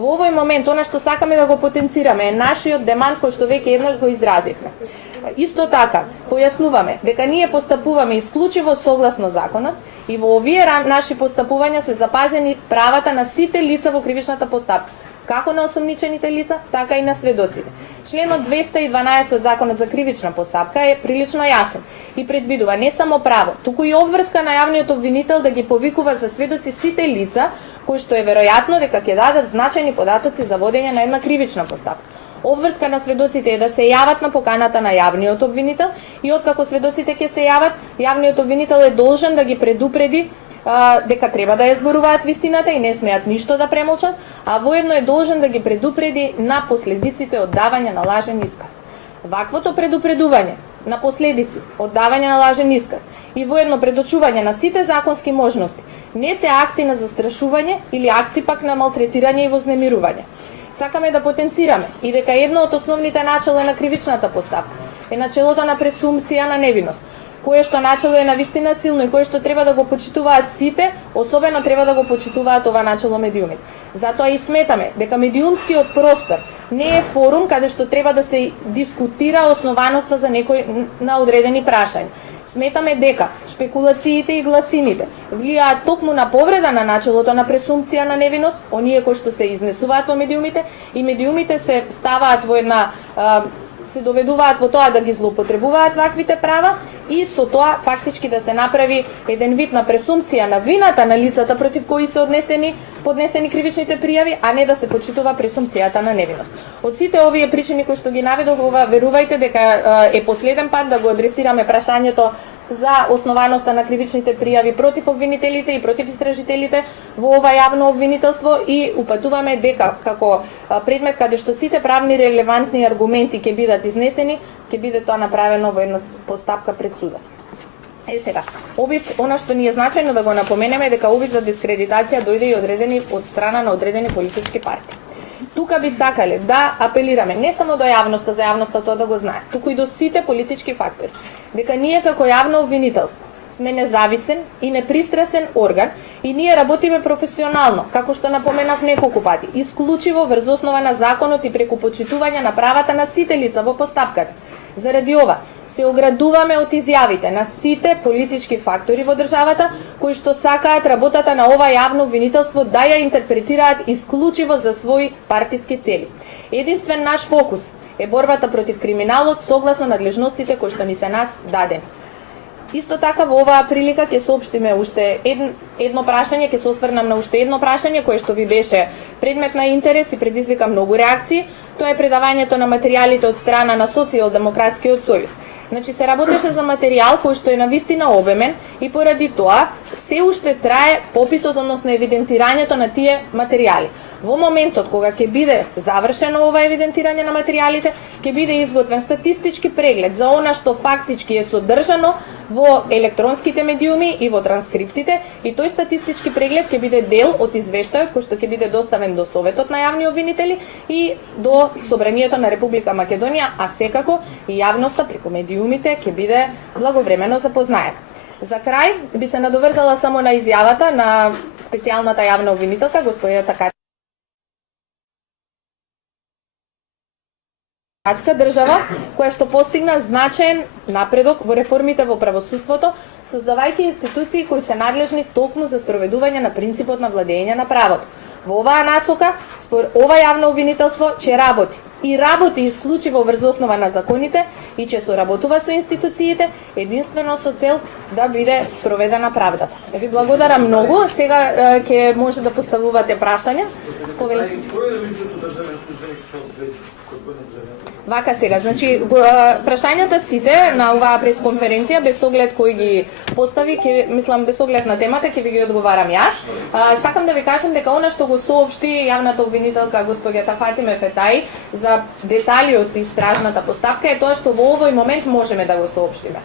Во овој момент, она што сакаме да го потенцираме е нашиот демант кој што веќе еднаш го изразивме. Исто така, појаснуваме дека ние постапуваме исклучиво согласно законот и во овие наши постапувања се запазени правата на сите лица во кривичната постапка, како на осомничените лица, така и на сведоците. Членот 212 од Законот за кривична постапка е прилично јасен и предвидува не само право, туку и обврска на јавниот обвинител да ги повикува за сведоци сите лица кои што е веројатно дека ќе дадат значајни податоци за водење на една кривична постапка. Обврска на сведоците е да се јават на поканата на јавниот обвинител и откако сведоците ќе се јават, јавниот обвинител е должен да ги предупреди дека треба да ја зборуваат вистината и не смеат ништо да премолчат, а воедно е должен да ги предупреди на последиците од давање на лажен исказ. Ваквото предупредување на последици од давање на лажен исказ и воедно предочување на сите законски можности не се акти на застрашување или акти пак на малтретирање и вознемирување. Сакаме да потенцираме и дека едно од основните начела на кривичната постапка е начелото на пресумпција на невиност, кое што начело е навистина силно и кое што треба да го почитуваат сите, особено треба да го почитуваат ова начело медиумите. Затоа и сметаме дека медиумскиот простор не е форум каде што треба да се дискутира основаноста за некој на одредени прашања. Сметаме дека шпекулациите и гласините влијаат токму на повреда на начелото на пресумпција на невиност, оние кои што се изнесуваат во медиумите, и медиумите се ставаат во една се доведуваат во тоа да ги злоупотребуваат ваквите права и со тоа фактички да се направи еден вид на пресумпција на вината на лицата против кои се поднесени кривичните пријави, а не да се почитува пресумпцијата на невиност. Од сите овие причини кои што ги наведов, верувајте дека е последен пат да го адресираме прашањето за основаноста на кривичните пријави против обвинителите и против истражителите во ова јавно обвинителство и упатуваме дека како предмет каде што сите правни релевантни аргументи ќе бидат изнесени, ќе биде тоа направено во една постапка пред судот. Сега, она што ни е значајно да го напоменеме дека обид за дискредитација дојде и одредени од страна на одредени политички партии. Тука би сакале да апелираме не само до јавноста, за јавноста тоа да го знае, туку и до сите политички фактори, дека ние како јавно обвинителство сме независен и непристрасен орган и ние работиме професионално, како што напоменав неколку пати, исклучиво врз основа на законот и преку почитување на правата на сите лица во постапката. Заради ова, се оградуваме од изјавите на сите политички фактори во државата кои што сакаат работата на ова јавно обвинителство да ја интерпретираат исклучиво за своји партиски цели. Единствен наш фокус е борбата против криминалот согласно надлежностите кои што ни се нас дадени. Исто така во оваа прилика ќе соопштиме уште едно прашање, ќе се осврнам на уште едно прашање кое што ви беше предмет на интерес и предизвика многу реакции. Тоа е предавањето на материјалите од страна на Социјалдемократскиот сојуз. Значи се работеше за материјал кој што е навистина обемен и поради тоа се уште трае пописот, односно евидентирањето на тие материјали. Во моментот кога ќе биде завршено ова евидентирање на материјалите, ќе биде изготвен статистички преглед за она што фактички е содржано во електронските медиуми и во транскриптите, и тој статистички преглед ќе биде дел од извештајот кој што ќе биде доставен до Советот на јавни обвинители и до Собранието на Република Македонија, а секако и јавноста преку медиумите ќе биде благовремено запознаена. За крај би се надоврзала само на изјавата на специјалната јавна обвинителка господината држава, која што постигна значаен напредок во реформите во правосудството, создавајќи институции кои се надлежни токму за спроведување на принципот на владење на правото. Во оваа насока, ова јавно обвинителство ќе работи исклучиво врз основа на законите и ќе соработува со институциите единствено со цел да биде спроведена правдата. Ви благодарам многу. Сега ќе може да поставувате прашања. Вака сега, значи прашањата сите на оваа пресконференција без оглед кој ги постави, мислам без оглед на темата ќе ви ги одговарам јас. Сакам да ви кажам дека она што го соопшти јавната обвинителка господјата Фатиме Фетаи за детали од истражната постапка е тоа што во овој момент можеме да го соопштиме.